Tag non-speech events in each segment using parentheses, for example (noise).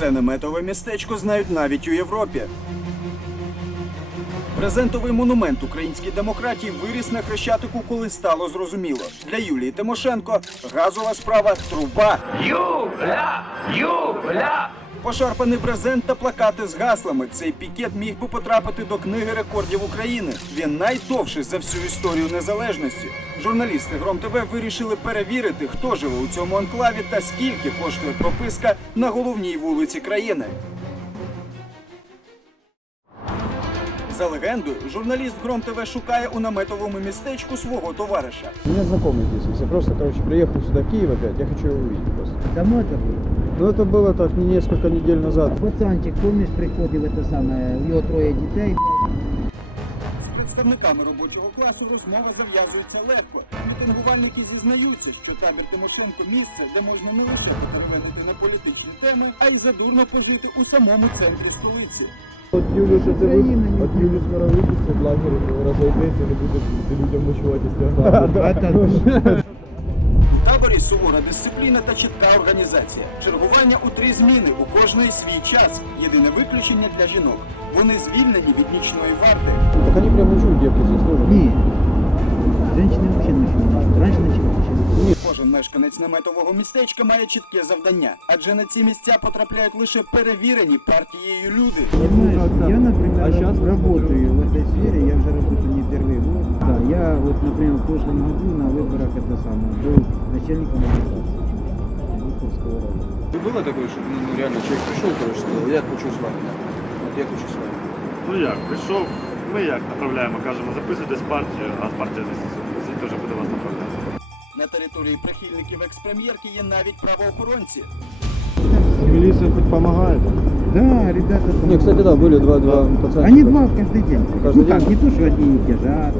Це наметове містечко знають навіть у Європі. Презентовий монумент українській демократії виріс на хрещатику, коли стало зрозуміло. Для Юлії Тимошенко газова справа труба. Юля! Юля! Пошарпаний брезент та плакати з гаслами. Цей пікет міг би потрапити до книги рекордів України. Він найдовший за всю історію незалежності. Журналісти Гром ТВ вирішили перевірити, хто живе у цьому анклаві та скільки коштує прописка на головній вулиці країни. За легендою, журналіст Гром ТВ шукає у наметовому містечку свого товариша. У меня знакомый здесь есть. Я просто, короче, приехал сюда, в Киев опять. Я хочу его увидеть просто. Давно это было? Ну, это было так не несколько недель назад. Пацанчик, помниш, приходив це саме, у його троє дітей. З представниками робочого класу розмова зав'язується легко. Мітингувальники зізнаються, що табір Тимошенко місце, де можна не лише поговорити на політичні теми, а й задурно пожити у самому центрі столиці. От Юлю ще це ви... От Юлю скоро випустять, лагерь розійдеться, не буде людям ночувати стягнати. У (laughs) таборі сувора дисципліна та чітка організація. Чергування у три зміни у кожної свій час. Єдине виключення для жінок. Вони звільнені від нічної варти. Так они прям ночуют девки здесь тоже. Ні. Женщини взагалі ночують. Раніше ночували. Кожен мешканець наметового містечка має чітке завдання, адже на ці місця потрапляють лише перевірені партією люди. Понимаешь, да. я, например, А щас- работаю в этой сфере, я уже работаю не первый год. Да, я вот, например, в прошлом году на выборах это самое, был начальником организации. Выховского района. Было такое, что ну, реально человек пришел, короче, сказал, я хочу с вами. да. Вот я хочу с вами. Ну як, прийшов, ми як направляємо, кажемо, записуйтесь в партію, а з партії звідти вже буде вас направляти. На території прихильників експрем'єрки є навіть правоохоронці. Милиция хоть помогает? Да, ребята там... Не, кстати, да, были два-два пацана. Они два каждый день. Каждый ну так, день? не то, что одни держат,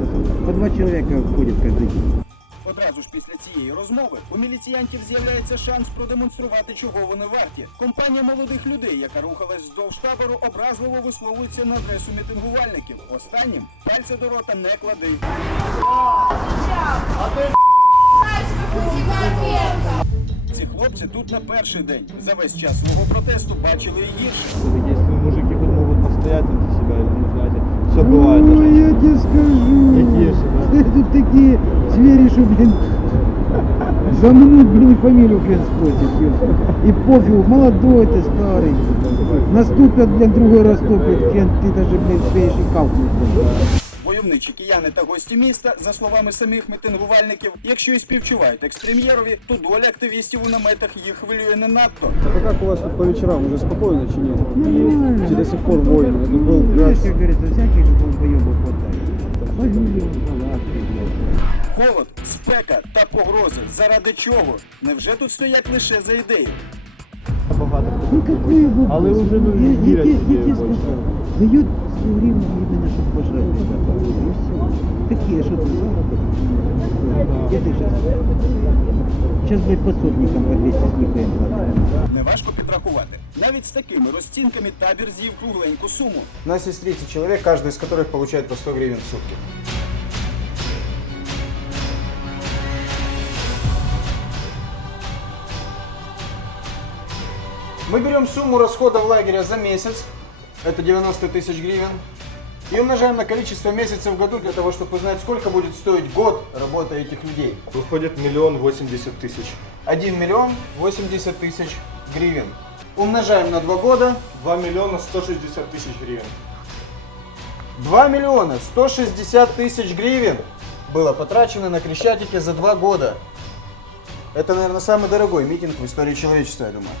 по два человека ходят каждый день. Одразу ж після цієї розмови у міліціянтів з'являється шанс продемонструвати, чого вони варті. Компанія молодих людей, яка рухалась вздовж табору, образливо висловлюється на адресу мітингувальників. Останнім пальця до рота не клади. Ці хлопці тут на перший день. За весь час свого протесту бачили і гірше. Если мужики хоть могут постоять за себя, или, ну, знаете, все бывает даже. Ой, я тебе скажу. Какие же, Тут такие звери, что, блин, замнут, блин, фамилию хрен спросит. ёпта. И пофигу, молодой ты, старый. Наступят, блин, другой раз топят, хрен, ты даже, блин, успеешь и калкнуть. блин. Войовничі кияни та гості міста, за словами самих мітингувальників, якщо і співчувають експрем'єрові, то доля активістів у наметах їх хвилює не надто. Так а как у вас тут по вечерам? Уже спокойно чи нет? Нормально. Чи до сих пор воин? Это был Ну, знаешь, газ. как говорится, всяких же долбоебов хватает. Фамилию, палатки, блядь. Холод, спека та погрози. Заради чого? Невже тут стоять лише за ідею? Ну какой бы Але был? уже, ну, я, верят я, тебе я тебе больше. скажу, дают 100 гривен именно, чтобы пожрать. ребята. И все. Такие, что ты заработок? Где ты сейчас? Сейчас, блядь, пособникам по 200 с лихвоем платят. Неважко підрахувати. Навіть з такими розцінками табір з'їв кругленьку суму. У нас есть 30 человек, каждый из которых получает по 100 гривен в сутки. Мы берем сумму расходов лагеря за месяц, это 90 тысяч гривен, и умножаем на количество месяцев в году для того, чтобы узнать, сколько будет стоить год работы этих людей. Выходит миллион восемьдесят тысяч. 1 миллион 80 тысяч гривен. Умножаем на 2 года, 2 миллиона 160 тысяч гривен. 2 миллиона 160 тысяч гривен было потрачено на Крещатике за два года. Это, наверное, самый дорогой митинг в истории человечества, я думаю.